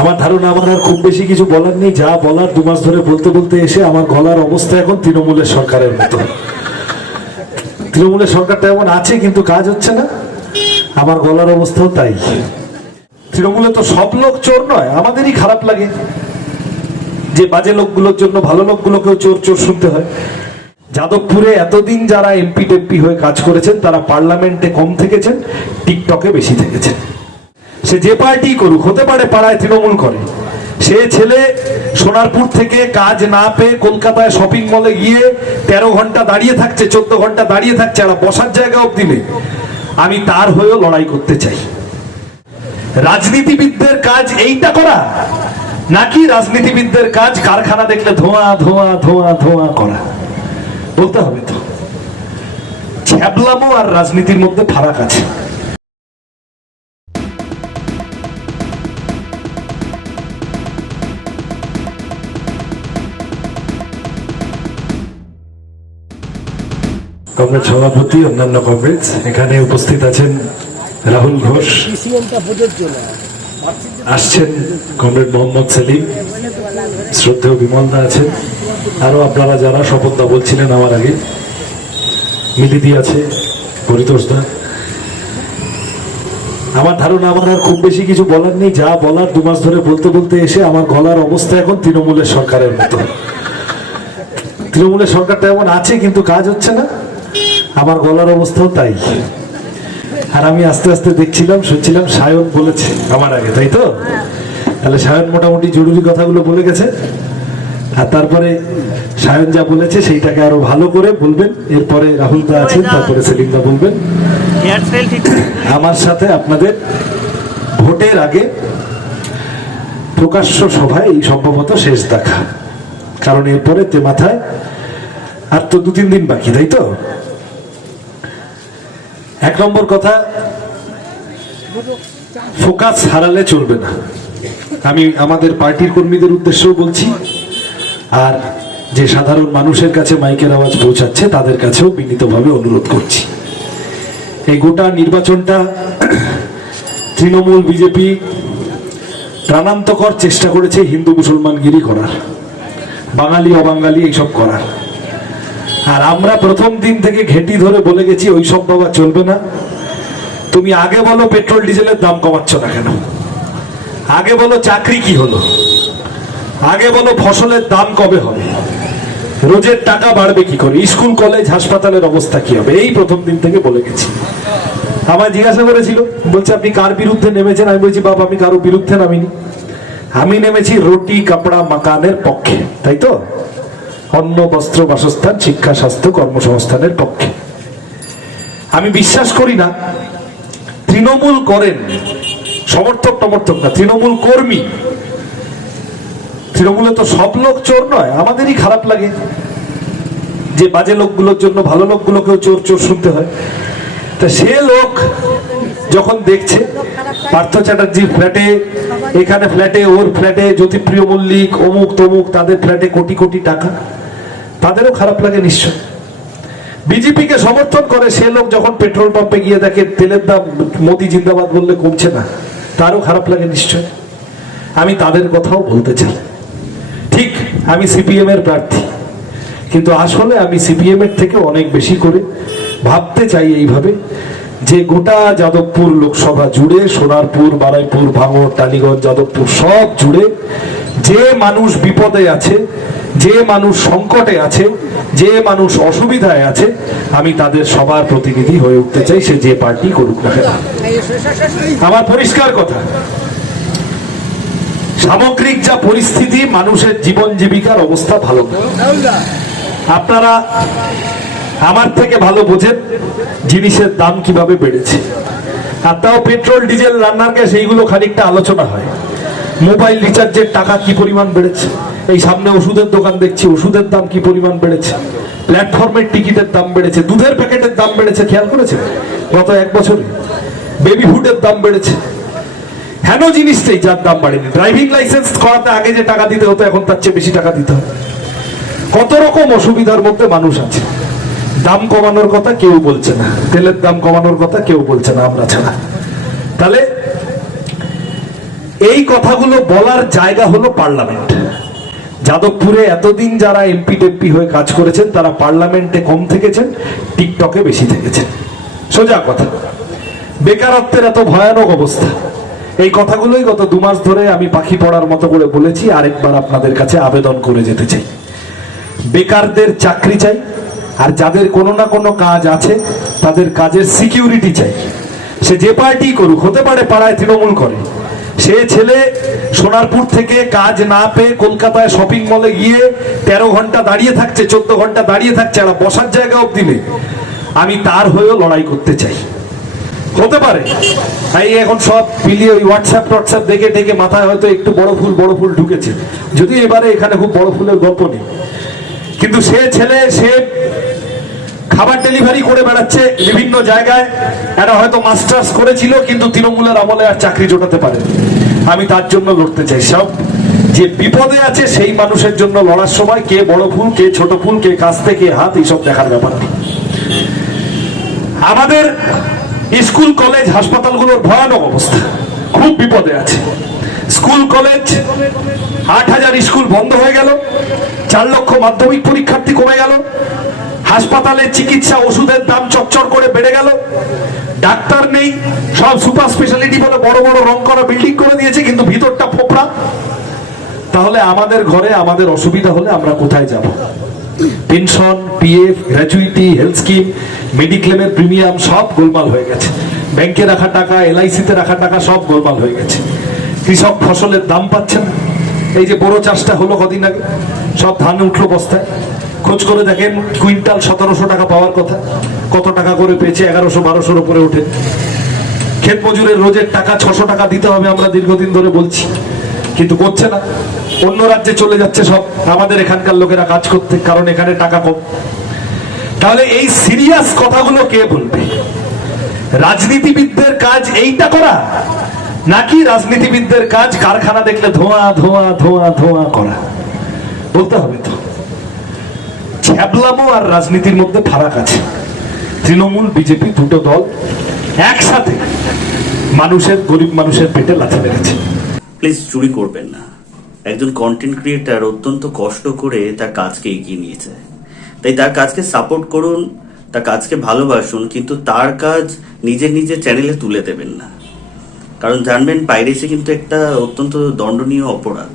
আমার ধারণা আমার আর খুব বেশি কিছু বলার নেই। যা বলার দু মাস ধরে বলতে বলতে এসে আমার গলার অবস্থা এখন তৃণমূলের সরকারের মতো। তৃণমূলের সরকারটা এমন আছে কিন্তু কাজ হচ্ছে না। আমার গলার অবস্থাও তাই। তৃণমূলে তো সব লোক চোর নয়, আমাদেরই খারাপ লাগে। যে বাজে লোকগুলোর জন্য ভালো লোকগুলোকেও চোর চোর শুনতে হয়। যাদবপুরে এতদিন যারা এমপি টেমপি হয়ে কাজ করেছেন, তারা পার্লামেন্টে কম থেকেছেন, টিকটকে বেশি থেকেছেন। সে যে পার্টি করুক, হতে পারে পাড়ায় তৃণমূল করে। সে ছেলে সোনারপুর থেকে কাজ না পেয়ে কলকাতায় শপিং মলে গিয়ে তেরো ঘণ্টা দাঁড়িয়ে থাকছে, চোদ্দ ঘণ্টা দাঁড়িয়ে থাকছে আর বসার জায়গা অব্দি নেই। আমি তার হয়েও লড়াই করতে চাই। রাজনীতিবিদদের কাজ এইটা করা, নাকি রাজনীতিবিদদের কাজ কারখানা দেখলে ধোঁয়া ধোঁয়া ধোঁয়া ধোঁয়া করা? বলতে হবে তো। ছ্যাবলামো আর রাজনীতির মধ্যে ফারাক আছে। কংগ্রেস সভাপতি, অন্যান্য কংগ্রেস। এখানে উপস্থিত আছেন রাহুল ঘোষ। আসছেন কমরেড মোহাম্মদ সেলিম। শ্রদ্ধেয় বিমলদা আছেন। আরও আপনারা যারা শপথদা বলছিলেন আমার আগে। মিলিদি আছে দা। আমার ধারণা, আমার আর খুব বেশি কিছু বলার নেই। যা বলার দু মাস ধরে বলতে বলতে এসে আমার গলার অবস্থা এখন তৃণমূলের সরকারের মতো। তৃণমূলের সরকারটা এমন আছে, কিন্তু কাজ হচ্ছে না। আমার গলার অবস্থাও তাই। আর আমি আস্তে আস্তে দেখছিলাম শুনছিলাম সায়ন বলেছে আমার আগে তাই তো? তাহলে সায়ন মোটামুটি জরুরি কথাগুলো বলে গেছে। আর তারপরে সায়ন যা বলেছে সেইটাকে আরও ভালো করে বলবেন। এরপরে রাহুল দা আছেন তারপরে সেলিম দা বলবেন। আমার সাথে আপনাদের ভোটের আগে প্রকাশ্য সভায় এই সম্ভবত শেষ দেখা। কারণ এরপরে তে মাথায় আর তো দু তিন দিন বাকি তাই তো? এক নম্বর কথা, ফোকাস হারালে চলবে না। আমি আমাদের পার্টির কর্মীদের উদ্দেশ্যেও বলছি, আর যে সাধারণ মানুষের কাছে মাইকের আওয়াজ পৌঁছাচ্ছে, তাদের কাছেও বিনীতভাবে অনুরোধ করছি। এই গোটা নির্বাচনটা তৃণমূল বিজেপি প্রাণান্তকর চেষ্টা করেছে হিন্দু মুসলমানগিরি করার। বাঙালি, অবাঙালি এইসব করার। আর আমরা প্রথম দিন থেকে ঘেঁটি ধরে বলে গেছি, ওই সব বাবা চলবে না। তুমি আগে বলো পেট্রোল, ডিজেলের দাম কমাচ্ছ না কেন? আগে বলো চাকরি কি হলো? আগে বলো ফসলের দাম কবে হবে? রোজের টাকা বাড়বে কি করে? স্কুল, কলেজ, হাসপাতালের অবস্থা কি হবে? এই প্রথম দিন থেকে বলে গেছি। আমার জিজ্ঞাসা করেছিল, বলছে, আপনি কার বিরুদ্ধে নেমেছেন? আমি বলছি বাবা আমি কারও বিরুদ্ধে নামিনি। আমি নেমেছি রুটি, কাপড়া, মাকানের পক্ষে। তাই তো? অন্ন, বস্ত্র, বাসস্থান, শিক্ষা, স্বাস্থ্য, কর্মসংস্থানের পক্ষে। আমি বিশ্বাস করি না, তৃণমূল করেন, সমর্থক টমর্থক না, তৃণমূল কর্মী। তৃণমূলে তো সব লোক চোর নয়, আমাদেরই খারাপ লাগে। যে বাজে লোকগুলোর জন্য ভালো লোকগুলোকেও চোর চোর শুনতে হয়। তা সে লোক যখন দেখছে, পার্থ চ্যাটার্জির ফ্ল্যাটে, এখানে ফ্ল্যাটে, ওর ফ্ল্যাটে, জ্যোতিপ্রিয় মল্লিক, অমুক, তমুক, তাদের ফ্ল্যাটে কোটি কোটি টাকা। তাদেরও খারাপ লাগে নিশ্চয়। বিজেপিকে সমর্থন করে সে লোক যখন পেট্রোল পাম্পে গিয়ে দেখে তেলের দাম মোদি জিন্দাবাদ বললে কমছে না, তারও খারাপ লাগে নিশ্চয়। আমি তাদের কথাও বলতে চাই। ঠিক, আমি সিপিএম এর প্রার্থী। কিন্তু আসলে আমি সিপিএম এর থেকে অনেক বেশি করে ভাবতে চাই এইভাবে যে গোটা যাদবপুর লোকসভা জুড়ে, সোনারপুর বারাইপুর ভাঙড়, টালিগঞ্জ, যাদবপুর সব জুড়ে যে মানুষ বিপদে আছে যে মানুষ সংকটে আছে, যে মানুষ অসুবিধায় আছে, আমি তাদের সবার প্রতিনিধি হয়ে উঠতে চাই, সে যে পার্টি করুক না কেন। আমার পরিষ্কার কথা। সামগ্রিক যা পরিস্থিতি, মানুষের জীবন জীবিকার অবস্থা ভালো আপনারা আমার থেকে ভালো বোঝেন জিনিসের দাম কীভাবে বেড়েছে। আর তাও পেট্রোল, ডিজেল, রান্নার গ্যাস, এইগুলো খানিকটা আলোচনা হয়। মোবাইল রিচার্জের টাকা কি পরিমাণ বেড়েছে? এই সামনে ওষুধের দোকান দেখছি, ওষুধের দাম কি পরিমাণ বেড়েছে? প্ল্যাটফর্মের টিকিটের দাম বেড়েছে, দুধের প্যাকেটের দাম বেড়েছে, খেয়াল করেছে গত এক বছরে। বেবি ফুডের দাম বেড়েছে। হেন জিনিসটাই যার দাম বাড়েনি? ড্রাইভিং লাইসেন্স করাতে আগে যে টাকা দিতে হতো, এখন তার চেয়ে বেশি টাকা দিতে হবে। কত রকম অসুবিধার মধ্যে মানুষ আছে। দাম কমানোর কথা কেউ বলছে না। তেলের দাম কমানোর কথা কেউ বলছে না, আমরা ছাড়া। তাহলে এই কথাগুলো বলার জায়গা হলো পার্লামেন্ট। যাদবপুরে এতদিন যারা এমপি টেমপি হয়ে কাজ করেছেন, তারা পার্লামেন্টে কম থেকেছেন, টিকটকে বেশি থেকেছেন। সোজা কথা। বেকারত্বের এত ভয়ানক অবস্থা। এই কথাগুলোই গত দু মাস ধরে আমি পাখি পড়ার মতো করে বলেছি, আরেকবার আপনাদের কাছে আবেদন করে যেতে চাই। বেকারদের চাকরি চাই, আর যাদের কোনো না কোনো কাজ আছে, তাদের কাজের সিকিউরিটি চাই। সে যে পার্টি করুক, হতে পারে পাড়ায় তৃণমূল করে। সে ছেলে সোনারপুর থেকে কাজ না পেয়ে কলকাতায় শপিং মলে গিয়ে তেরো ঘণ্টা দাঁড়িয়ে থাকছে, চোদ্দ ঘণ্টা দাঁড়িয়ে থাকছে আর বসার জায়গা অব্দি নেই। আমি তার হয়েও লড়াই করতে চাই। হতে পারে। তাই এখন সব মিলিয়ে ওই হোয়াটসঅ্যাপ টোয়াটসঅ্যাপ দেখে দেখে মাথায় হয়তো একটু বড় ফুল বড় ফুল ঢুকেছে। যদি এবারে এখানে খুব বড় ফুলের গল্প নেই। কিন্তু সে ছেলে, সে খাবার ডেলিভারি করে বেড়াচ্ছে বিভিন্ন জায়গায়। এরা হয়তো মাস্টার্স করেছিল, কিন্তু তৃণমূলের আমলে আর চাকরি জোটাতে পারে আমি তার জন্য লড়তে চাই, সব। যে বিপদে আছে সেই মানুষের জন্য লড়ার সময় কে বড় ফুল কে ছোট ফুল কে কাস্তে কে হাত, এইসব দেখার ব্যাপার আমাদের স্কুল, কলেজ, হাসপাতালগুলোর ভয়ানক অবস্থা। খুব বিপদে আছে। স্কুল, কলেজ, আট হাজার স্কুল বন্ধ হয়ে গেল। চার লক্ষ মাধ্যমিক পরীক্ষার্থী কমে গেল। হাসপাতালে চিকিৎসা ওষুধের দাম চচ্চর করে বেড়ে গেল। ডাক্তার নেই, সব সুপার স্পেশালিটি বলে বড় বড় রং করা বিল্ডিং করে দিয়েছে, কিন্তু ভিতরটা ফোপড়া। তাহলে আমাদের ঘরে আমাদের অসুবিধা হলে আমরা কোথায় যাব? Pension PF gratuity health scheme মেডিক্লেমের premium সব গোলমাল হয়ে গেছে। ব্যাংকে রাখা টাকা এলআইসিতে রাখা টাকা সব গোলমাল হয়ে গেছে। কৃষক ফসলের দাম পাচ্ছে না। এই যে বড় চাষটা হলো কদিন আগে, সব ধান উঠল বস্তায়। খোঁজ করে দেখেন, কুইন্টাল সতেরোশো টাকা পাওয়ার কথা। কত টাকা করে পেয়েছে? এগারোশো, বারোশোর উপরে ওঠে। ক্ষেত মজুরের রোজের টাকা ছশো টাকা দিতে হবে আমরা দীর্ঘদিন ধরে বলছি। কিন্তু করছে না। অন্য রাজ্যে চলে যাচ্ছে সব। আমাদের এখানকার লোকেরা কাজ করতে, কারণ এখানে টাকা কম। তাহলে এই সিরিয়াস কথাগুলো কে বলবে? রাজনীতিবিদদের কাজ এইটা করা? নাকি রাজনীতিবিদদের কাজ কারখানা দেখলে ধোঁয়া ধোঁয়া ধোঁয়া ধোঁয়া করা? বলতে হবে তো। ছ্যাবলামো আর রাজনীতির মধ্যে ফারাক আছে। তৃণমূল, বিজেপি দুটো দল একসাথে মানুষের, গরিব মানুষের পেটে লাথি মেরেছে। প্লিজ চুরি করবেন না। একজন কন্টেন্ট ক্রিয়েটার অত্যন্ত কষ্ট করে তার কাজকে এগিয়ে নিয়েছে। তাই তার কাজকে সাপোর্ট করুন, তার কাজকে ভালোবাসুন, কিন্তু তার কাজ নিজের নিজের চ্যানেলে তুলে দেবেন না। কারণ জানবেন পাইরেসি কিন্তু একটা অত্যন্ত দণ্ডনীয় অপরাধ।